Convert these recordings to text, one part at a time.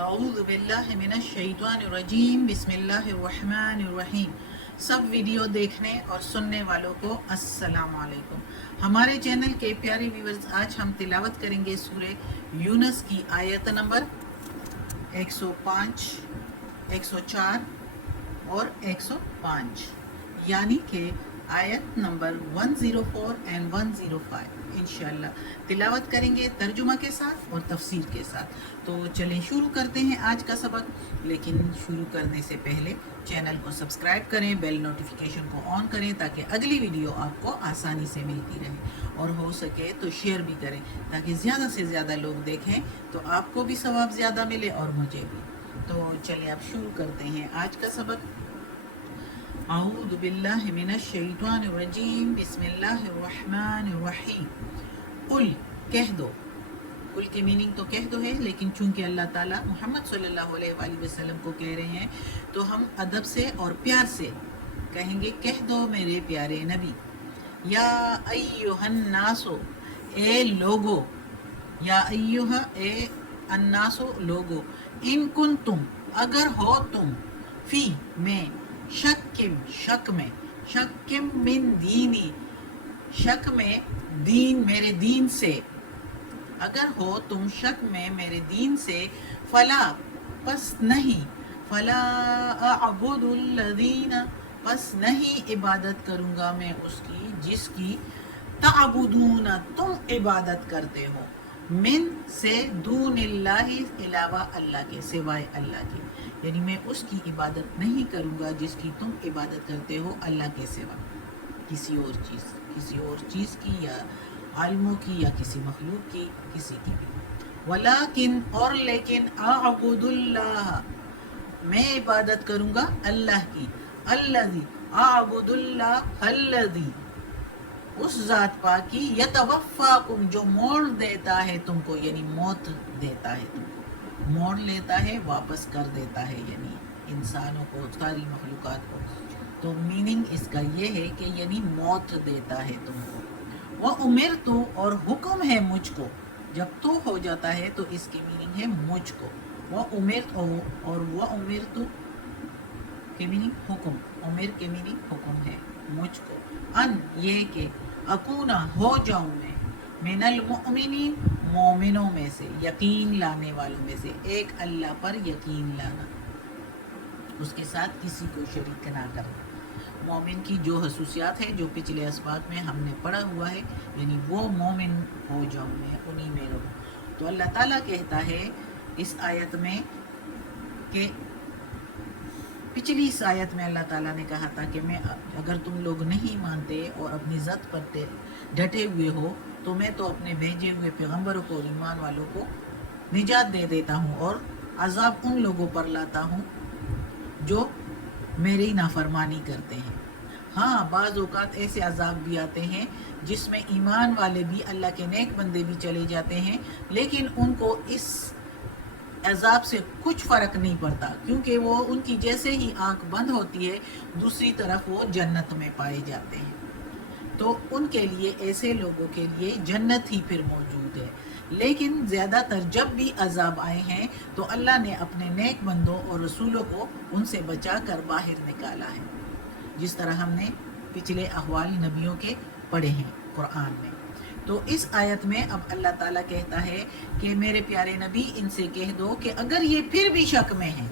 اعوذ باللہ من الشیطان الرجیم بسم اللہ الرحمن الرحیم۔ سب ویڈیو دیکھنے اور سننے والوں کو السلام علیکم۔ ہمارے چینل کے پیارے ویورز، آج ہم تلاوت کریں گے سورہ یونس کی آیت نمبر 105، 104 اور 105، یعنی کہ آیت نمبر 104 اینڈ 105 انشاءاللہ تلاوت کریں گے ترجمہ کے ساتھ اور تفسیر کے ساتھ۔ تو چلیں شروع کرتے ہیں آج کا سبق، لیکن شروع کرنے سے پہلے چینل کو سبسکرائب کریں، بیل نوٹیفیکیشن کو آن کریں تاکہ اگلی ویڈیو آپ کو آسانی سے ملتی رہے، اور ہو سکے تو شیئر بھی کریں تاکہ زیادہ سے زیادہ لوگ دیکھیں تو آپ کو بھی ثواب زیادہ ملے اور مجھے بھی۔ تو چلیں اب شروع کرتے ہیں آج کا سبق۔ اعوذ باللہ من الشیطان الرجیم بسم اللہ الرحمن الرحیم۔ قل، کہہ دو۔ قل کی میننگ تو کہہ دو ہے، لیکن چونکہ اللہ تعالیٰ محمد صلی اللہ علیہ وآلہ وسلم کو کہہ رہے ہیں تو ہم ادب سے اور پیار سے کہیں گے، کہہ دو میرے پیارے نبی۔ یا ایہا الناسو، اے لوگو، یا ایہا، اے الناسو لوگو، ان کنتم، اگر ہو تم، فی میں، شکم شک میں، شکم من دینی، شک میں دین میرے دین سے، اگر ہو تم شک میں میرے دین سے، فلا پس نہیں، فلا اعبد الذین پس نہیں عبادت کروں گا میں اس کی جس کی، تعبدون تم عبادت کرتے ہو، من سے، دون اللہ علاوہ اللہ کے، سوائے اللہ کے، یعنی میں اس کی عبادت نہیں کروں گا جس کی تم عبادت کرتے ہو اللہ کے سوا، کسی اور چیز کی یا عالموں کی یا کسی مخلوق کی، کسی کی بھی۔ ولیکن، اور لیکن، اعبد اللہ میں عبادت کروں گا اللہ کی، الذی اعبد اللہ الذی اس ذات پاک کی، یتوفاکم جو موڑ دیتا ہے تم کو، یعنی موت دیتا ہے تم کو، موڑ لیتا ہے، واپس کر دیتا ہے، یعنی انسانوں کو، ساری مخلوقات کو۔ تو میننگ اس کا یہ ہے کہ یعنی موت دیتا ہے تم کو۔ وَأُمِرْتُ اور حکم ہے مجھ کو، جب تو ہو جاتا ہے تو اس کی میننگ ہے مجھ کو۔ وَأُمِرْتُ اور وَأُمِرْتُ کی میننگ حکم، امر کی میننگ حکم ہے مجھ کو، ان یہ کہ، اکونا ہو جاؤں میں، من المؤمنین مومنوں میں سے، یقین لانے والوں میں سے، ایک اللہ پر یقین لانا، اس کے ساتھ کسی کو شریک نہ کرنا۔ مومن کی جو خصوصیات ہے جو پچھلے اسباق میں ہم نے پڑھا ہوا ہے، یعنی وہ مومن ہو جاؤں میں، انہی میں رہوں۔ تو اللہ تعالیٰ کہتا ہے اس آیت میں کہ پچھلی اس آیت میں اللہ تعالیٰ نے کہا تھا کہ میں، اگر تم لوگ نہیں مانتے اور اپنی ذات پر ڈٹے ہوئے ہو تو میں تو اپنے بھیجے ہوئے پیغمبروں کو اور ایمان والوں کو نجات دے دیتا ہوں، اور عذاب ان لوگوں پر لاتا ہوں جو میری نافرمانی کرتے ہیں۔ ہاں، بعض اوقات ایسے عذاب بھی آتے ہیں جس میں ایمان والے بھی، اللہ کے نیک بندے بھی چلے جاتے ہیں، لیکن ان کو اس عذاب سے کچھ فرق نہیں پڑتا، کیونکہ وہ ان کی جیسے ہی آنکھ بند ہوتی ہے دوسری طرف وہ جنت میں پائے جاتے ہیں۔ تو ان کے لیے، ایسے لوگوں کے لیے جنت ہی پھر موجود ہے۔ لیکن زیادہ تر جب بھی عذاب آئے ہیں تو اللہ نے اپنے نیک بندوں اور رسولوں کو ان سے بچا کر باہر نکالا ہے، جس طرح ہم نے پچھلے احوال نبیوں کے پڑھے ہیں قرآن میں۔ تو اس آیت میں اب اللہ تعالیٰ کہتا ہے کہ میرے پیارے نبی ان سے کہہ دو کہ اگر یہ پھر بھی شک میں ہیں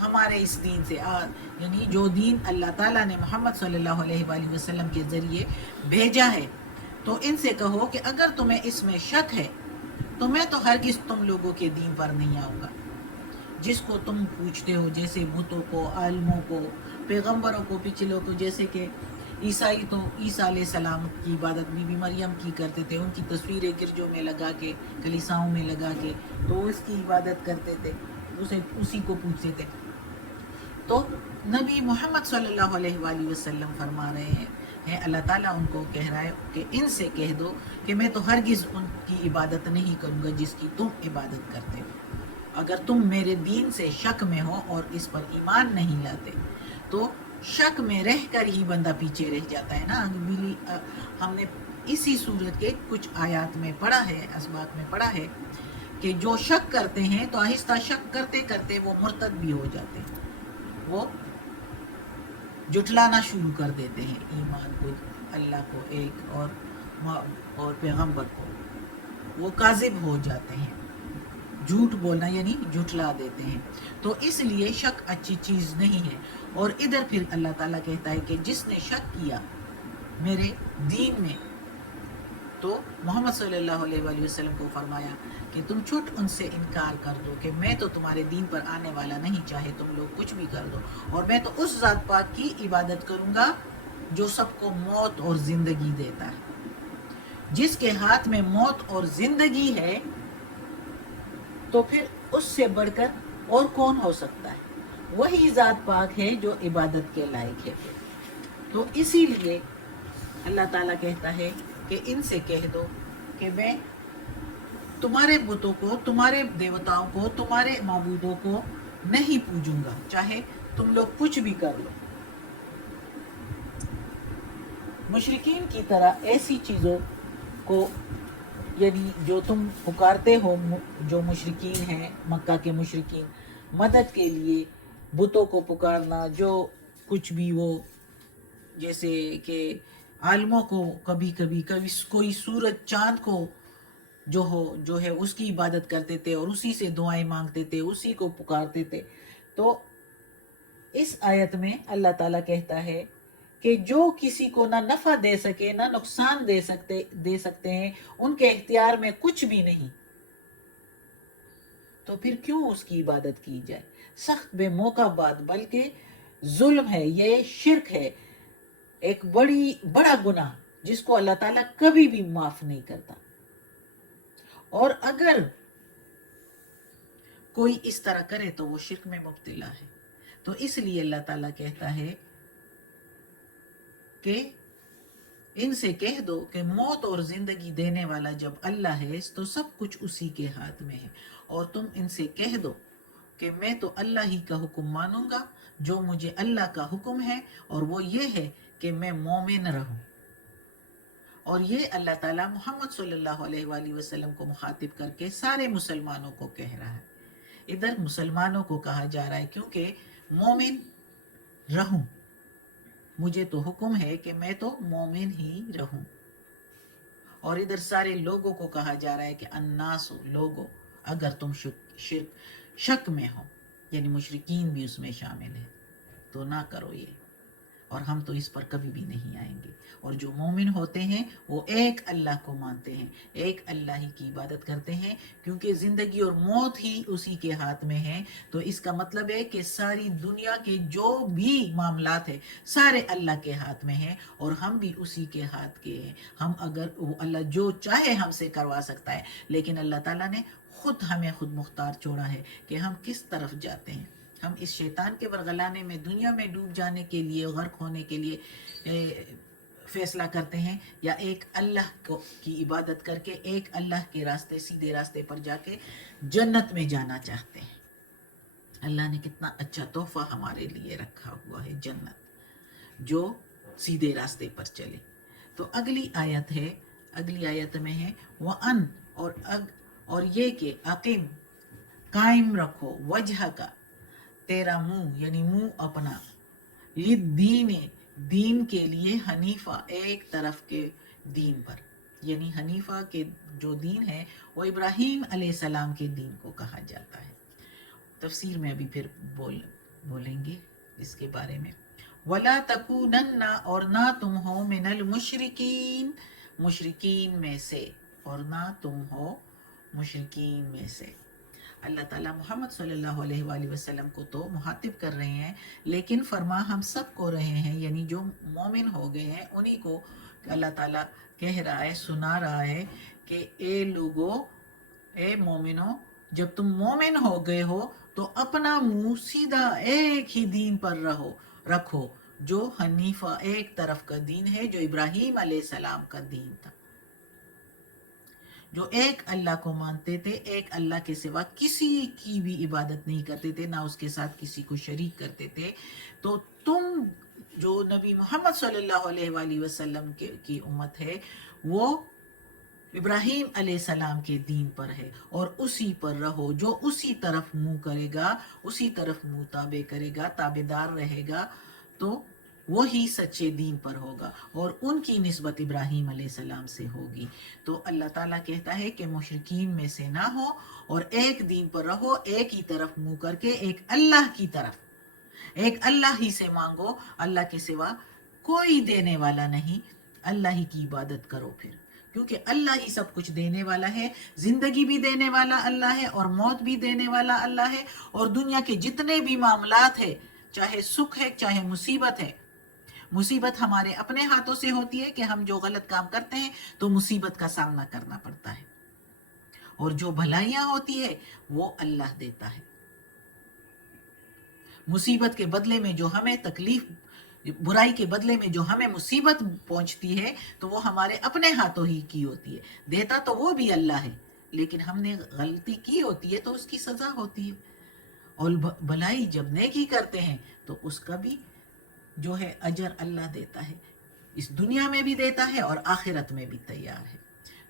ہمارے اس دین سے، یعنی جو دین اللہ تعالیٰ نے محمد صلی اللہ علیہ وآلہ وسلم کے ذریعے بھیجا ہے، تو ان سے کہو کہ اگر تمہیں اس میں شک ہے تو میں تو ہرگز تم لوگوں کے دین پر نہیں آؤں گا، جس کو تم پوچھتے ہو، جیسے بتوں کو، عالموں کو، پیغمبروں کو، پچھلوں کو، جیسے کہ عیسائی تو عیسیٰ علیہ السلام کی عبادت بی بی مریم کی کرتے تھے، ان کی تصویریں گرجوں میں لگا کے، کلیساؤں میں لگا کے، تو اس کی عبادت کرتے تھے، اسی کو پوچھتے تھے۔ تو نبی محمد صلی اللہ علیہ وآلہ وسلم فرما رہے ہیں، اللہ تعالیٰ ان کو کہہ رہا ہے کہ ان سے کہہ دو کہ میں تو ہرگز ان کی عبادت نہیں کروں گا جس کی تم عبادت کرتے ہو۔ اگر تم میرے دین سے شک میں ہو اور اس پر ایمان نہیں لاتے، تو شک میں رہ کر ہی بندہ پیچھے رہ جاتا ہے نا۔ ہم نے اسی صورت کے کچھ آیات میں پڑھا ہے، اسباق میں پڑھا ہے کہ جو شک کرتے ہیں تو آہستہ شک کرتے کرتے وہ مرتد بھی ہو جاتے ہیں، وہ جٹلانا شروع کر دیتے ہیں ایمان کو، اللہ کو ایک اور پیغمبر کو، وہ کاذب ہو جاتے ہیں، جھوٹ بولنا یعنی جھٹلا دیتے ہیں۔ تو اس لیے شک اچھی چیز نہیں ہے۔ اور ادھر پھر اللہ تعالیٰ کہتا ہے کہ جس نے شک کیا میرے دین میں، تو محمد صلی اللہ علیہ وآلہ وسلم کو فرمایا کہ تم چھٹ ان سے انکار کر دو کہ میں تو تمہارے دین پر آنے والا نہیں، چاہے تم لوگ کچھ بھی کر دو، اور میں تو اس ذات پاک کی عبادت کروں گا جو سب کو موت اور زندگی دیتا ہے۔ جس کے ہاتھ میں موت اور زندگی ہے تو پھر اس سے بڑھ کر اور کون ہو سکتا ہے؟ وہی ذات پاک ہے جو عبادت کے لائق ہے۔ تو اسی لیے اللہ تعالیٰ کہتا ہے کہ ان سے کہہ دو کہ میں تمہارے بتوں کو، تمہارے دیوتاؤں کو، تمہارے معبودوں کو نہیں پوجوں گا، چاہے تم لوگ کچھ بھی کر لو۔ مشرکین کی طرح ایسی چیزوں کو، یعنی جو تم پکارتے ہو، جو مشرکین ہیں مکہ کے مشرکین، مدد کے لیے بتوں کو پکارنا، جو کچھ بھی وہ، جیسے کہ عالموں کو کبھی کوئی سورج چاند کو جو ہے اس کی عبادت کرتے تھے اور اسی سے دعائیں مانگتے تھے، اسی کو پکارتے تھے۔ تو اس آیت میں اللہ تعالیٰ کہتا ہے کہ جو کسی کو نہ نفع دے سکے نہ نقصان دے سکتے ہیں، ان کے اختیار میں کچھ بھی نہیں، تو پھر کیوں اس کی عبادت کی جائے؟ سخت بے موقع بات، بلکہ ظلم ہے، یہ شرک ہے، ایک بڑا گناہ جس کو اللہ تعالیٰ کبھی بھی معاف نہیں کرتا۔ اور اگر کوئی اس طرح کرے تو وہ شرک میں مبتلا ہے۔ تو اس لیے اللہ تعالیٰ کہتا ہے کہ ان سے کہہ دو کہ موت اور زندگی دینے والا جب اللہ ہے تو سب کچھ اسی کے ہاتھ میں ہے، اور تم ان سے کہہ دو کہ میں تو اللہ ہی کا حکم مانوں گا، جو مجھے اللہ کا حکم ہے، اور وہ یہ ہے کہ میں مومن رہوں۔ اور یہ اللہ تعالیٰ محمد صلی اللہ علیہ وآلہ وسلم کو مخاطب کر کے سارے مسلمانوں کو کہہ رہا ہے۔ ادھر مسلمانوں کو کہا جا رہا ہے کیونکہ مومن رہوں، مجھے تو حکم ہے کہ میں تو مومن ہی رہوں۔ اور ادھر سارے لوگوں کو کہا جا رہا ہے کہ الناس، لوگوں، اگر تم شک میں ہو، یعنی مشرکین بھی اس میں شامل ہے، تو نہ کرو یہ، اور ہم تو اس پر کبھی بھی نہیں آئیں گے۔ اور جو مومن ہوتے ہیں وہ ایک اللہ کو مانتے ہیں، ایک اللہ ہی کی عبادت کرتے ہیں، کیونکہ زندگی اور موت ہی اسی کے ہاتھ میں ہے۔ تو اس کا مطلب ہے کہ ساری دنیا کے جو بھی معاملات ہیں سارے اللہ کے ہاتھ میں ہیں، اور ہم بھی اسی کے ہاتھ کے ہیں۔ ہم اگر اللہ جو چاہے ہم سے کروا سکتا ہے، لیکن اللہ تعالیٰ نے ہمیں خود مختار چھوڑا ہے کہ ہم کس طرف جاتے ہیں۔ ہم اس شیطان کے ورغلانے میں دنیا میں ڈوب جانے کے لیے، غرق ہونے کے لیے فیصلہ کرتے ہیں، یا ایک اللہ کی عبادت کر کے ایک اللہ کے راستے، سیدھے راستے پر جا کے جنت میں جانا چاہتے ہیں۔ اللہ نے کتنا اچھا تحفہ ہمارے لیے رکھا ہوا ہے، جنت، جو سیدھے راستے پر چلے۔ تو اگلی آیت میں ہے وَأَن، اور یہ کہ اقیم، قائم رکھو، وجہ کا، تیرا منہ، یعنی منہ اپنا، للدین، دین کے لیے، حنیفہ، ایک طرف کے دین پر، یعنی حنیفہ کے جو دین ہے وہ ابراہیم علیہ السلام کے دین کو کہا جاتا ہے۔ تفسیر میں ابھی پھر بولیں گے اس کے بارے میں۔ وَلَا تَكُونَنَّ، اور نہ تم ہو، مِنَ الْمُشْرِكِينَ، مشرکین میں سے، اور نہ تم ہو مشرکین میں سے۔ اللہ تعالیٰ محمد صلی اللہ علیہ وآلہ وسلم کو تو مخاطب کر رہے ہیں، لیکن فرما ہم سب کو رہے ہیں، یعنی جو مومن ہو گئے ہیں انہی کو اللہ تعالیٰ کہہ رہا ہے، سنا رہا ہے کہ اے لوگو، اے مومنو، جب تم مومن ہو گئے ہو تو اپنا منہ سیدھا ایک ہی دین پر رکھو، جو حنیفہ، ایک طرف کا دین ہے، جو ابراہیم علیہ السلام کا دین تھا، جو ایک اللہ کو مانتے تھے، ایک اللہ کے سوا کسی کی بھی عبادت نہیں کرتے تھے، نہ اس کے ساتھ کسی کو شریک کرتے تھے۔ تو تم جو نبی محمد صلی اللہ علیہ وآلہ وسلم کی امت ہے، وہ ابراہیم علیہ السلام کے دین پر ہے اور اسی پر رہو. جو اسی طرف منہ کرے گا، اسی طرف منہ تابع کرے گا، تابع دار رہے گا، تو وہی سچے دین پر ہوگا اور ان کی نسبت ابراہیم علیہ السلام سے ہوگی. تو اللہ تعالیٰ کہتا ہے کہ مشرکین میں سے نہ ہو اور ایک دین پر رہو، ایک ہی طرف منہ کر کے، ایک اللہ کی طرف، ایک اللہ ہی سے مانگو. اللہ کے سوا کوئی دینے والا نہیں. اللہ ہی کی عبادت کرو پھر، کیونکہ اللہ ہی سب کچھ دینے والا ہے. زندگی بھی دینے والا اللہ ہے اور موت بھی دینے والا اللہ ہے. اور دنیا کے جتنے بھی معاملات ہیں، چاہے سکھ ہے چاہے مصیبت ہے، مصیبت ہمارے اپنے ہاتھوں سے ہوتی ہے کہ ہم جو غلط کام کرتے ہیں تو مصیبت کا سامنا کرنا پڑتا ہے، اور جو بھلائیاں ہوتی ہے وہ اللہ دیتا ہے. مصیبت کے بدلے میں جو ہمیں تکلیف، برائی کے بدلے میں جو ہمیں مصیبت پہنچتی ہے تو وہ ہمارے اپنے ہاتھوں ہی کی ہوتی ہے. دیتا تو وہ بھی اللہ ہے، لیکن ہم نے غلطی کی ہوتی ہے تو اس کی سزا ہوتی ہے. اور بھلائی جب نیکی کرتے ہیں تو اس کا بھی جو ہے اجر اللہ دیتا ہے، اس دنیا میں بھی دیتا ہے اور آخرت میں بھی تیار ہے.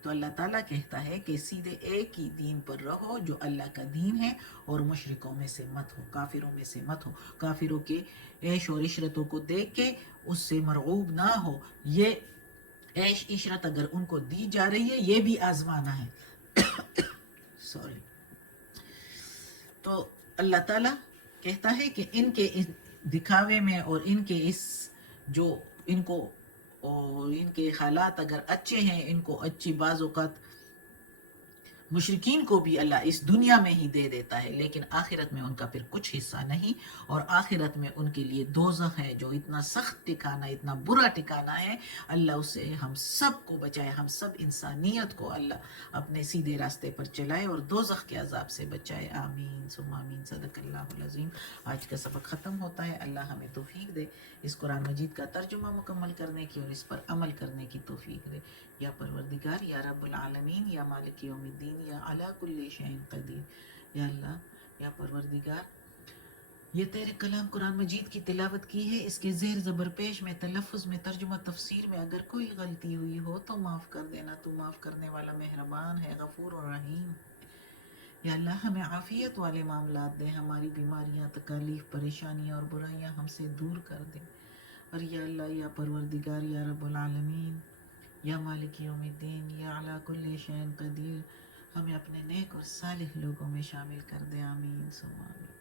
تو اللہ تعالیٰ کہتا ہے کہ سیدھے ایک ہی دین پر رہو جو اللہ کا دین ہے، اور مشرکوں میں سے مت ہو، کافروں میں سے مت ہو. کافروں کے عیش اور عشرتوں کو دیکھ کے اس سے مرغوب نہ ہو. یہ عیش عشرت اگر ان کو دی جا رہی ہے، یہ بھی آزمانا ہے. سوری. تو اللہ تعالیٰ کہتا ہے کہ ان کے اس دکھاوے میں اور ان کے اس جو ان کو، اور ان کے حالات اگر اچھے ہیں، ان کو اچھی بعض اوقات مشرکین کو بھی اللہ اس دنیا میں ہی دے دیتا ہے، لیکن آخرت میں ان کا پھر کچھ حصہ نہیں. اور آخرت میں ان کے لیے دوزخ ہے، جو اتنا سخت ٹھکانہ، اتنا برا ٹھکانہ ہے. اللہ اس سے ہم سب کو بچائے، ہم سب انسانیت کو اللہ اپنے سیدھے راستے پر چلائے اور دوزخ کے عذاب سے بچائے. آمین ثم آمین. صدق اللہ العظیم. آج کا سبق ختم ہوتا ہے. اللہ ہمیں توفیق دے اس قرآن مجید کا ترجمہ مکمل کرنے کی اور اس پر عمل کرنے کی توفیق دے. یا پروردگار، یا رب العالمین، یا مالک یوم الدین، یا علی کل شیء قدیر. یا اللہ، یا پروردگار، یہ تیرے کلام قرآن مجید کی تلاوت کی ہے، اس کے زیر زبر پیش میں، تلفظ میں، ترجمہ تفسیر میں اگر کوئی غلطی ہوئی ہو تو معاف کر دینا. تو معاف کرنے والا مہربان ہے، غفور اور رحیم. یا اللہ ہمیں عافیت والے معاملات دے، ہماری بیماریاں، تکالیف، پریشانیاں اور برائیاں ہم سے دور کر دے. اور یا اللہ، یا پروردگار، یا رب العالمین، یا مالک یوم الدین، یا علی کل شیء قدیر، ہمیں اپنے نیک اور صالح لوگوں میں شامل کر دے. آمین ثم آمین.